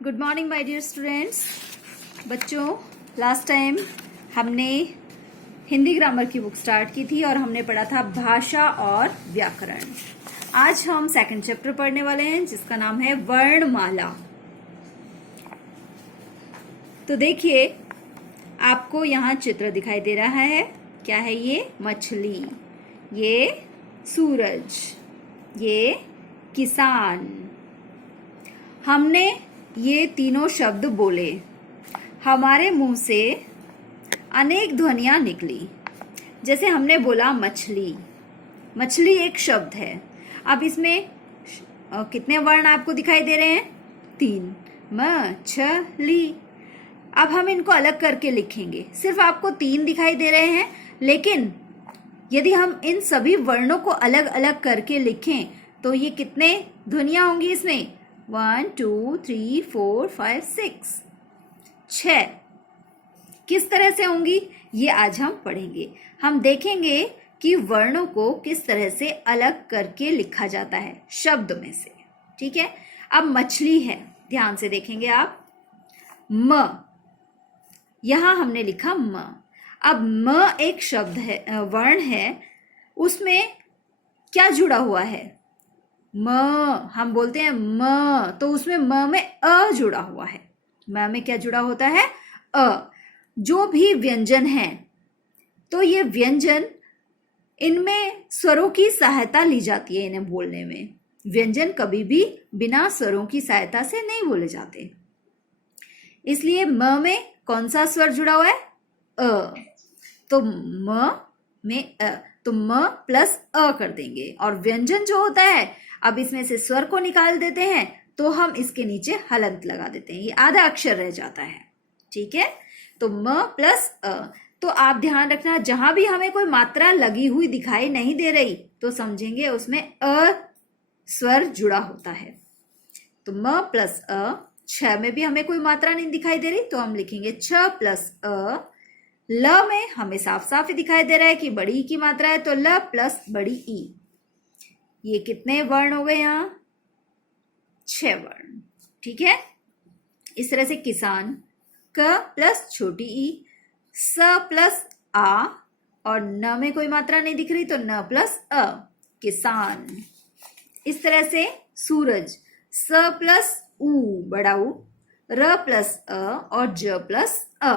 Good morning my dear students. बच्चों, last time हमने Hindi grammar की बुक स्टार्ट की थी और हमने पढ़ा था भाषा और व्याकरण। आज हम सेकंड चैप्टर पढ़ने वाले हैं जिसका नाम है वर्णमाला। तो देखिए, आपको यहाँ चित्र दिखाई दे रहा है। क्या है ये? मछली, ये सूरज, ये किसान। हमने ये तीनों शब्द बोले, हमारे मुंह से अनेक ध्वनियां निकली। जैसे हमने बोला मछली, मछली एक शब्द है। अब इसमें कितने वर्ण आपको दिखाई दे रहे हैं? 3, मछली। अब हम इनको अलग करके लिखेंगे। सिर्फ आपको 3 दिखाई दे रहे हैं, लेकिन यदि हम इन सभी वर्णों को अलग अलग करके लिखें तो ये कितने ध्वनियां होंगी इसमें? 1 2 3 4 5 6 किस तरह से होंगी ये आज हम पढ़ेंगे। हम देखेंगे कि वर्णों को किस तरह से अलग करके लिखा जाता है शब्द में से। ठीक है, अब मछली है, ध्यान से देखेंगे आप। म, यहां हमने लिखा म। अब म एक शब्द है, वर्ण है, उसमें क्या जुड़ा हुआ है? म, हम बोलते हैं म, तो उसमें म में अ जुड़ा हुआ है। म में क्या जुड़ा होता है? अ। जो भी व्यंजन है, तो ये व्यंजन, इनमें स्वरों की सहायता ली जाती है इन्हें बोलने में। व्यंजन कभी भी बिना स्वरों की सहायता से नहीं बोले जाते। इसलिए म में कौन सा स्वर जुड़ा हुआ है? अ। तो म में अ, तो म प्लस अ कर देंगे। और व्यंजन जो होता है, अब इसमें से स्वर को निकाल देते हैं तो हम इसके नीचे हलंत लगा देते हैं, ये आधा अक्षर रह जाता है। ठीक है, तो म प्लस अ। तो आप ध्यान रखना, जहां भी हमें कोई मात्रा लगी हुई दिखाई नहीं दे रही तो समझेंगे उसमें अ स्वर जुड़ा होता है। तो म प्लस अ। छ में भी हमें कोई मात्रा नहीं दिखाई दे रही तो हम लिखेंगे छ प्लस अ। ल में हमें साफ साफ ही दिखाई दे रहा है कि बड़ी ई की मात्रा है, तो ल प्लस बड़ी ई। ये कितने वर्ण हो गए यहाँ? 6 वर्ण। ठीक है, इस तरह से किसान, क प्लस छोटी ई, स प्लस आ, और न में कोई मात्रा नहीं दिख रही तो न प्लस अ, किसान। इस तरह से सूरज, स प्लस उ, बड़ा उ, र प्लस अ और ज प्लस अ,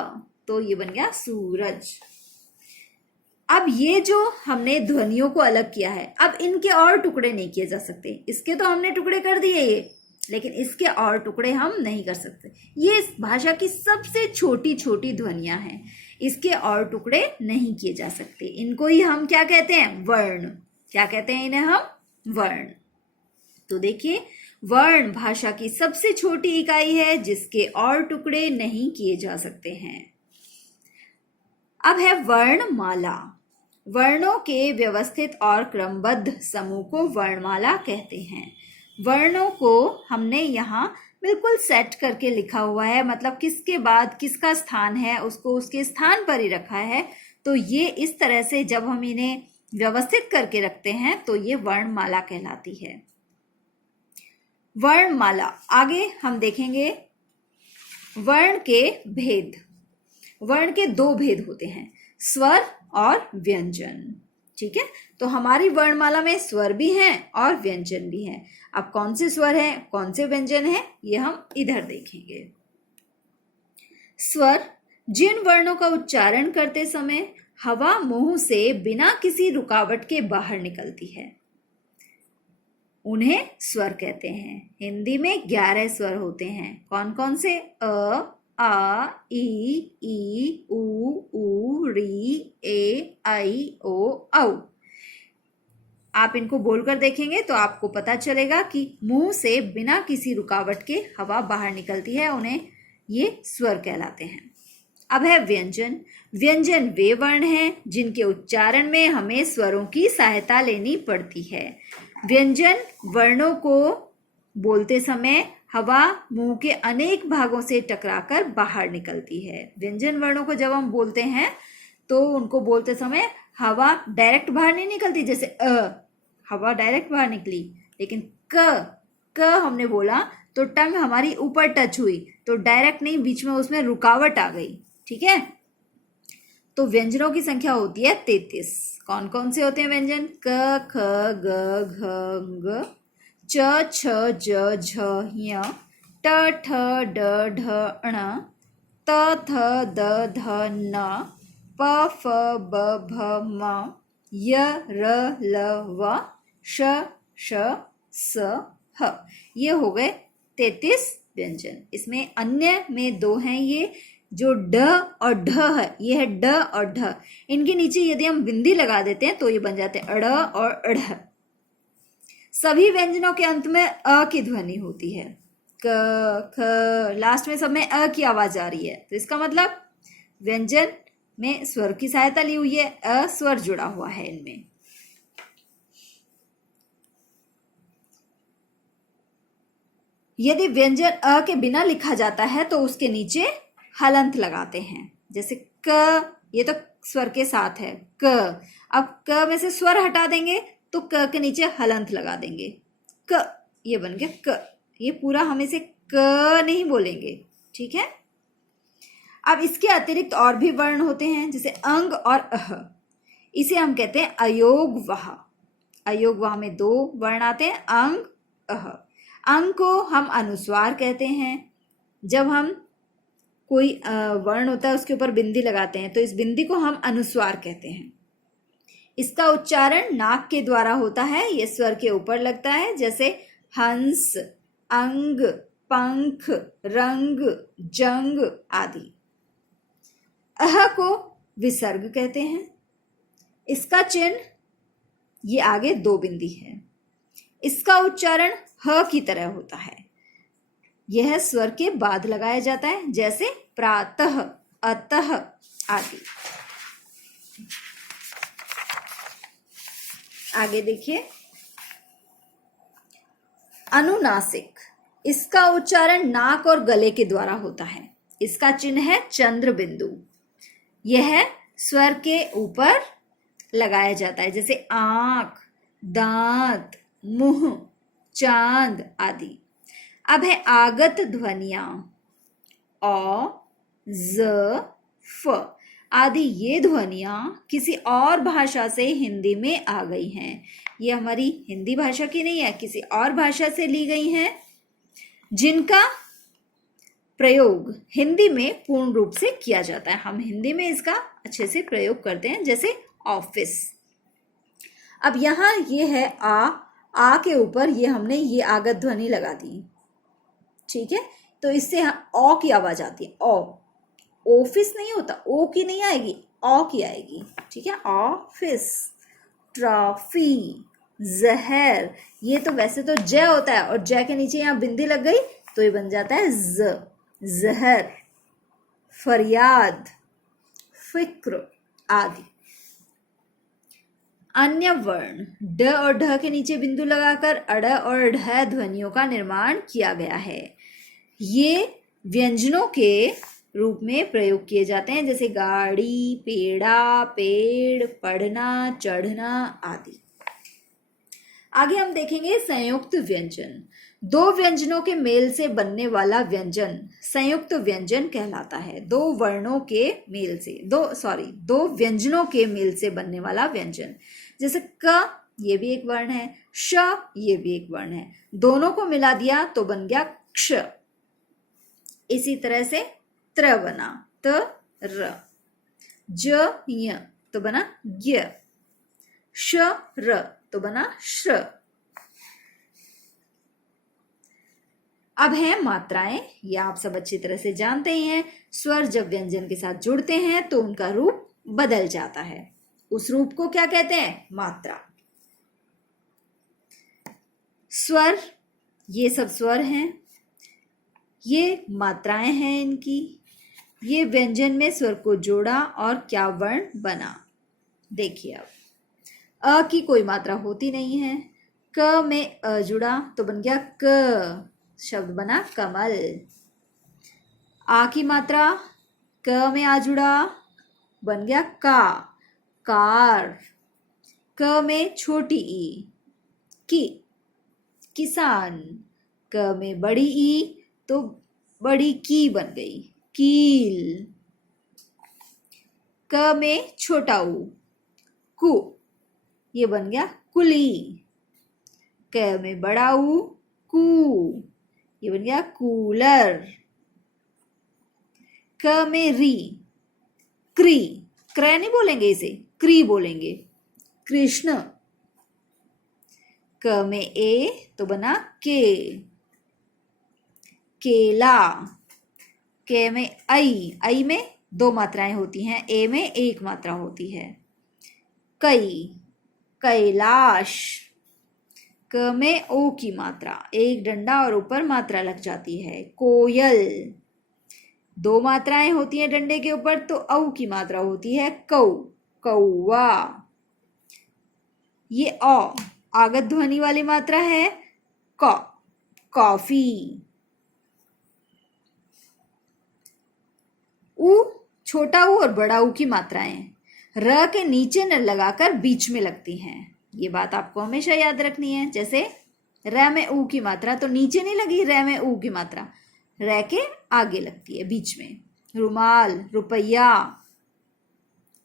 तो ये बन गया सूरज। अब ये जो हमने ध्वनियों को अलग किया है, अब इनके और टुकड़े नहीं किए जा सकते। इसके तो हमने टुकड़े कर दिए ये, लेकिन इसके और टुकड़े हम नहीं कर सकते। ये इस भाषा की सबसे छोटी छोटी ध्वनियां हैं, इसके और टुकड़े नहीं किए जा सकते। इनको ही हम क्या कहते हैं? वर्ण। क्या कहते हैं इन्हें हम? वर्ण। तो देखिए, वर्ण भाषा की सबसे छोटी इकाई है जिसके और टुकड़े नहीं किए जा सकते हैं। अब है वर्णमाला। वर्णों के व्यवस्थित और क्रमबद्ध समूह को वर्णमाला कहते हैं। वर्णों को हमने यहाँ बिल्कुल सेट करके लिखा हुआ है, मतलब किसके बाद किसका स्थान है उसको उसके स्थान पर ही रखा है। तो ये इस तरह से जब हम इन्हें व्यवस्थित करके रखते हैं तो ये वर्णमाला कहलाती है। वर्णमाला, आगे हम देखेंगे वर्ण के भेद। वर्ण के 2 भेद होते हैं, स्वर और व्यंजन। ठीक है, तो हमारी वर्णमाला में स्वर भी हैं और व्यंजन भी हैं। अब कौन से स्वर हैं, कौन से व्यंजन हैं, ये हम इधर देखेंगे। स्वर, जिन वर्णों का उच्चारण करते समय हवा मुंह से बिना किसी रुकावट के बाहर निकलती है, उन्हें स्वर कहते हैं। हिंदी में 11 स्वर होते हैं। कौन कौन से? अ, आ, ई, उ, री, ए, आई, ओ, औ। आप इनको बोलकर देखेंगे तो आपको पता चलेगा कि मुंह से बिना किसी रुकावट के हवा बाहर निकलती है, उन्हें ये स्वर कहलाते हैं। अब है व्यंजन। व्यंजन वे वर्ण हैं जिनके उच्चारण में हमें स्वरों की सहायता लेनी पड़ती है। व्यंजन वर्णों को बोलते समय हवा मुंह के अनेक भागों से टकराकर बाहर निकलती है। व्यंजन वर्णों को जब हम बोलते हैं तो उनको बोलते समय हवा डायरेक्ट बाहर नहीं निकलती। जैसे अ, हवा डायरेक्ट बाहर निकली, लेकिन क हमने बोला तो टंग हमारी ऊपर टच हुई, तो डायरेक्ट नहीं, बीच में उसमें रुकावट आ गई। ठीक है, तो व्यंजनों की संख्या होती है 33। कौन कौन से होते हैं व्यंजन? क ख ग घ ग, च छ ज झ ञ, ट ठ ड ढ ण, त थ द ध न, प फ ब भ म, य र ल व, श श स ह। ये हो गए 33 व्यंजन। इसमें अन्य में 2 हैं, ये जो ड और ढ है, ये है ड और ढ। इनके नीचे यदि हम बिंदी लगा देते हैं तो ये बन जाते हैं अड़ और अढ़। सभी व्यंजनों के अंत में अ की ध्वनि होती है। क ख, लास्ट में सब में अ की आवाज आ रही है, तो इसका मतलब व्यंजन में स्वर की सहायता ली हुई है, अ स्वर जुड़ा हुआ है इनमें। यदि व्यंजन अ के बिना लिखा जाता है तो उसके नीचे हलंत लगाते हैं। जैसे क, ये तो स्वर के साथ है क, अब क में से स्वर हटा देंगे तो क के नीचे हलंत लगा देंगे, क, ये बन गया क। ये पूरा हम इसे क नहीं बोलेंगे। ठीक है, अब इसके अतिरिक्त और भी वर्ण होते हैं, जैसे अंग और अह। इसे हम कहते हैं अयोग वह। अयोग वह में 2 वर्ण आते हैं, अंग अह। अंग को हम अनुस्वार कहते हैं। जब हम कोई वर्ण होता है उसके ऊपर बिंदी लगाते हैं तो इस बिंदी को हम अनुस्वार कहते हैं। इसका उच्चारण नाक के द्वारा होता है, यह स्वर के ऊपर लगता है, जैसे हंस, अंग, पंख, रंग, जंग आदि। अह को विसर्ग कहते हैं। इसका चिन्ह ये आगे 2 बिंदी है। इसका उच्चारण ह की तरह होता है। यह स्वर के बाद लगाया जाता है, जैसे प्रातः, अतः आदि। आगे देखिए, अनुनासिक। इसका उच्चारण नाक और गले के द्वारा होता है। इसका चिन्ह है चंद्र बिंदु। यह स्वर के ऊपर लगाया जाता है, जैसे आंख, दांत, मुंह, चांद आदि। अब है आगत ध्वनियां, अ, ज, फ आदि। ये ध्वनियां किसी और भाषा से हिंदी में आ गई हैं। ये हमारी हिंदी भाषा की नहीं है, किसी और भाषा से ली गई हैं, जिनका प्रयोग हिंदी में पूर्ण रूप से किया जाता है। हम हिंदी में इसका अच्छे से प्रयोग करते हैं, जैसे ऑफिस। अब यहां ये है आ के ऊपर ये हमने ये आगत ध्वनि लगा दी। ठीक है, तो इससे ओ की आवाज आती है, ओ। ऑफिस नहीं होता, ओ की नहीं आएगी, ओ की आएगी। ठीक है, ऑफिस। ट्रॉफी, जहर, ये तो वैसे तो ज होता है और ज के नीचे यहां बिंदी लग गई तो ये बन जाता है ज, जहर। फरियाद, फिक्र आदि। अन्य वर्ण ड और ढ के नीचे बिंदु लगाकर अड़ और ढ ध्वनियों का निर्माण किया गया है। ये व्यंजनों के रूप में प्रयोग किए जाते हैं, जैसे गाड़ी, पेड़ा, पेड़, पढ़ना, चढ़ना आदि। आगे हम देखेंगे संयुक्त व्यंजन। 2 व्यंजनों के मेल से बनने वाला व्यंजन संयुक्त व्यंजन कहलाता है। 2 वर्णों के मेल से, 2 व्यंजनों के मेल से बनने वाला व्यंजन। जैसे क, ये भी एक वर्ण है, श, ये भी एक वर्ण है। दोनों को मिला दिया तो बन गया क्ष। इसी तरह से त्र बना त र, ज य तो बना य, श र तो बना श्र। अब है मात्राएं। ये आप सब अच्छी तरह से जानते ही हैं। स्वर जब व्यंजन के साथ जुड़ते हैं तो उनका रूप बदल जाता है। उस रूप को क्या कहते हैं? मात्रा। स्वर, ये सब स्वर हैं, ये मात्राएं हैं इनकी। ये व्यंजन में स्वर को जोड़ा और क्या वर्ण बना। देखिए, अब अ की कोई मात्रा होती नहीं है। क में अ जुड़ा तो बन गया क, शब्द बना कमल। आ की मात्रा क में आ जुड़ा, बन गया का, कार। क में छोटी ई, की, किसान। क में बड़ी ई तो बड़ी की बन गई, कील। क में छोटा ऊ, कु, ये बन गया कुली। क में बड़ा ऊ, कू, ये बन गया कूलर। क में री, क्री, क्र नहीं बोलेंगे इसे, क्री बोलेंगे, कृष्ण। क में ए तो बना के, केला। के में आई में दो मात्राएं होती हैं, ए में एक मात्रा होती है, कई, कैलाश। क में ओ की मात्रा, एक डंडा और ऊपर मात्रा लग जाती है, कोयल। दो मात्राएं होती हैं डंडे के ऊपर तो औ की मात्रा होती है, कौ, कौवा। ये आगत ध्वनि वाली मात्रा है, क, कॉफी। ऊ, छोटा ऊ और बड़ा ऊ की मात्राएं र के नीचे न लगाकर बीच में लगती हैं। ये बात आपको हमेशा याद रखनी है। जैसे र में ऊ की मात्रा तो नीचे नहीं लगी, र में ऊ की मात्रा र के आगे लगती है बीच में। रुमाल, रुपया,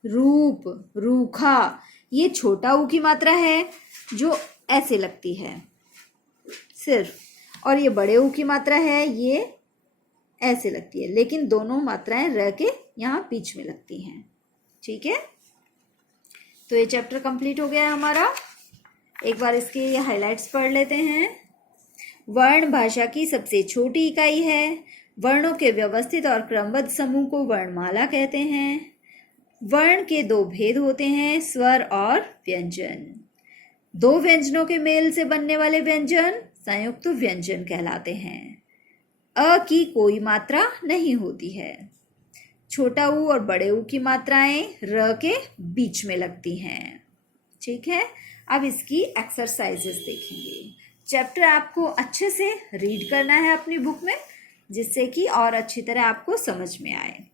रूप, रूखा, ये छोटा ऊ की मात्रा है जो ऐसे लगती है सिर्फ, और ये बड़े ऊ की मात्रा है, ये ऐसे लगती है, लेकिन दोनों मात्राएं र के यहाँ बीच में लगती हैं। ठीक है, तो ये चैप्टर कंप्लीट हो गया हमारा। एक बार इसके ये हाइलाइट्स पढ़ लेते हैं। वर्ण भाषा की सबसे छोटी इकाई है। वर्णों के व्यवस्थित और क्रमबद्ध समूह को वर्णमाला कहते हैं। वर्ण के दो भेद होते हैं, स्वर और व्यंजन। दो व्यंजनों के मेल से बनने वाले व्यंजन संयुक्त व्यंजन कहलाते हैं। अ की कोई मात्रा नहीं होती है। छोटा ऊ और बड़े ऊ की मात्राएं र के बीच में लगती हैं। ठीक है, अब इसकी एक्सरसाइजेस देखेंगे। चैप्टर आपको अच्छे से रीड करना है अपनी बुक में, जिससे कि और अच्छी तरह आपको समझ में आए।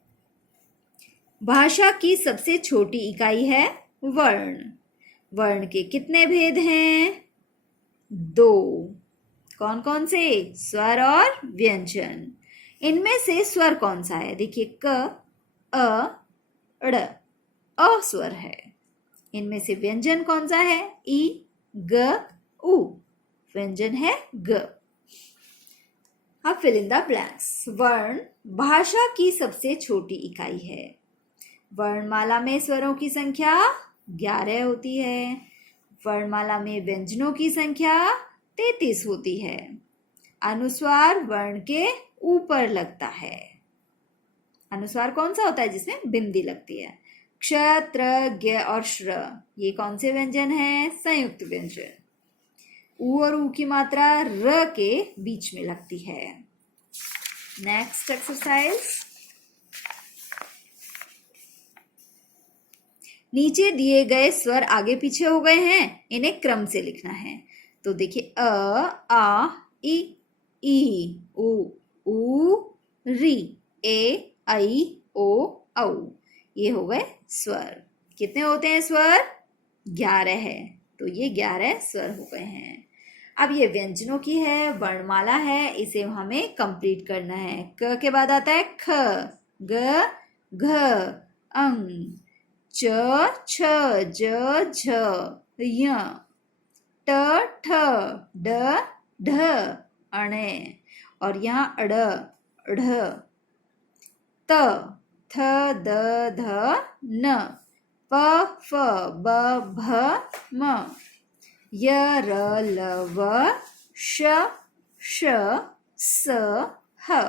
भाषा की सबसे छोटी इकाई है वर्ण। वर्ण के कितने भेद हैं? दो। कौन कौन से? स्वर और व्यंजन। इनमें से स्वर कौन सा है? देखिए, क, अ, ड़, अ स्वर है। इनमें से व्यंजन कौन सा है? ई, ग, उ। व्यंजन है ग। अब फिल इन द ब्लैंक्स। वर्ण भाषा की सबसे छोटी इकाई है। वर्णमाला में स्वरों की संख्या 11 होती है। वर्णमाला में व्यंजनों की संख्या 33 होती है। अनुस्वार वर्ण के ऊपर लगता है। अनुस्वार कौन सा होता है? जिसमें बिंदी लगती है। क्ष, त्र, ज्ञ और श्र, ये कौन से व्यंजन हैं? संयुक्त व्यंजन। उ और ऊ की मात्रा र के बीच में लगती है। Next exercise. नीचे दिए गए स्वर आगे पीछे हो गए हैं, इन्हें क्रम से लिखना है। तो देखिए, अ, आ, ई, उ, री, ए, ऐ, ओ, औ, ये हो गए स्वर। कितने होते हैं स्वर? 11 है। तो ये 11 स्वर हो गए हैं। अब ये व्यंजनों की है, वर्णमाला है, इसे हमें कंप्लीट करना है। क के बाद आता है ख, ग, घ, अंग, च, छ, ज, झ, य, ट, ठ, ड, ढ, अणे, और यहाँ अड़, ढ़, त, थ, द, ध, न, प, फ, ब, भ, म, य, र, ल, व, श, स, ह।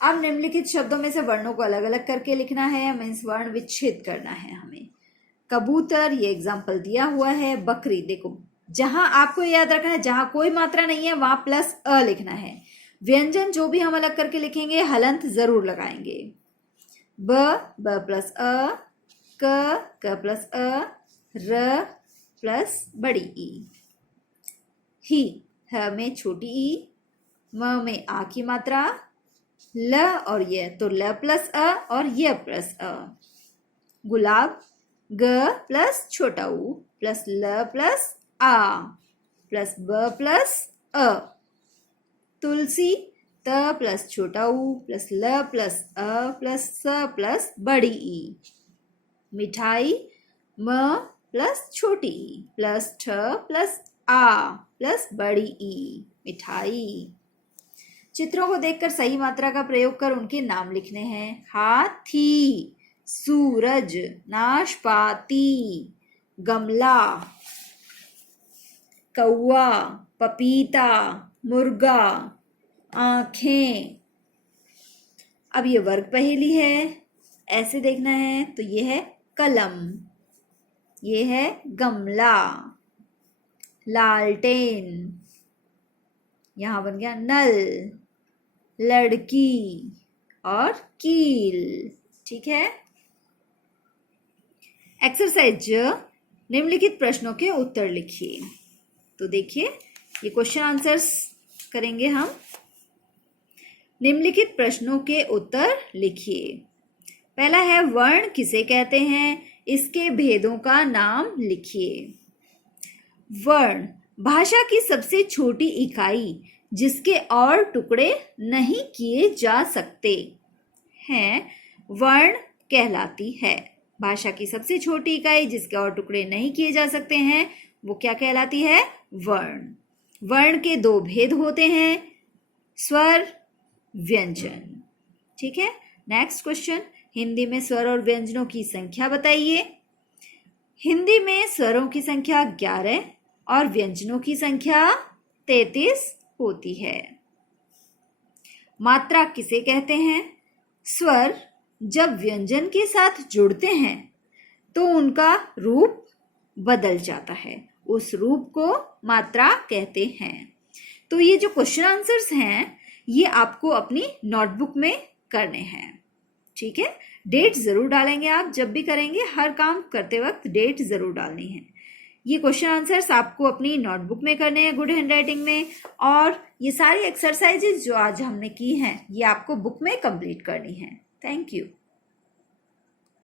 अब निम्नलिखित शब्दों में से वर्णों को अलग अलग करके लिखना है, मीन्स वर्ण विच्छेद करना है हमें। कबूतर, ये एग्जाम्पल दिया हुआ है। बकरी, देखो जहां आपको याद रखना है, जहां कोई मात्रा नहीं है वहां प्लस अ लिखना है। व्यंजन जो भी हम अलग करके लिखेंगे हलंत जरूर लगाएंगे। ब प्लस अ, क प्लस अ, र प्लस बड़ी ई, ही, ह में छोटी ई, म में आ की मात्रा, ल और य तो ल प्लस अ और य प्लस अ। गुलाब, ग प्लस छोटा ऊ प्लस ल प्लस आ प्लस ब प्लस अ तुलसी, त प्लस छोटा ऊ प्लस ल प्लस अ प्लस स प्लस बड़ी ई। मिठाई, म प्लस छोटी ई प्लस ठ प्लस आ प्लस बड़ी ई, मिठाई। चित्रों को देखकर सही मात्रा का प्रयोग कर उनके नाम लिखने हैं। हाथी, सूरज, नाशपाती, गमला, कौआ, पपीता, मुर्गा, आंखें। अब ये वर्ग पहेली है, ऐसे देखना है तो ये है कलम, ये है गमला, लालटेन, यहां बन गया नल, लड़की और कील। ठीक है। एक्सरसाइज, निम्नलिखित प्रश्नों के उत्तर लिखिए। तो देखिए ये क्वेश्चन आंसर्स करेंगे हम। निम्नलिखित प्रश्नों के उत्तर लिखिए। पहला है वर्ण किसे कहते हैं, इसके भेदों का नाम लिखिए। वर्ण भाषा की सबसे छोटी इकाई जिसके और टुकड़े नहीं किए जा सकते हैं, वर्ण कहलाती है। भाषा की सबसे छोटी इकाई जिसके और टुकड़े नहीं किए जा सकते हैं, वो क्या कहलाती है, वर्ण। वर्ण के दो भेद होते हैं, स्वर, व्यंजन। ठीक है। नेक्स्ट क्वेश्चन, हिंदी में स्वर और व्यंजनों की संख्या बताइए। हिंदी में स्वरों की संख्या 11 और व्यंजनों की संख्या 33 होती है। मात्रा किसे कहते हैं, स्वर जब व्यंजन के साथ जुड़ते हैं तो उनका रूप बदल जाता है, उस रूप को मात्रा कहते हैं। तो ये जो क्वेश्चन आंसर्स हैं ये आपको अपनी नोटबुक में करने हैं। ठीक है। डेट जरूर डालेंगे आप, जब भी करेंगे हर काम करते वक्त डेट जरूर डालनी है। ये क्वेश्चन आंसर्स आपको अपनी नोटबुक में करने हैं, गुड हैंडराइटिंग में। और ये सारी एक्सरसाइजेज जो आज हमने की हैं ये आपको बुक में कंप्लीट करनी है। Thank you.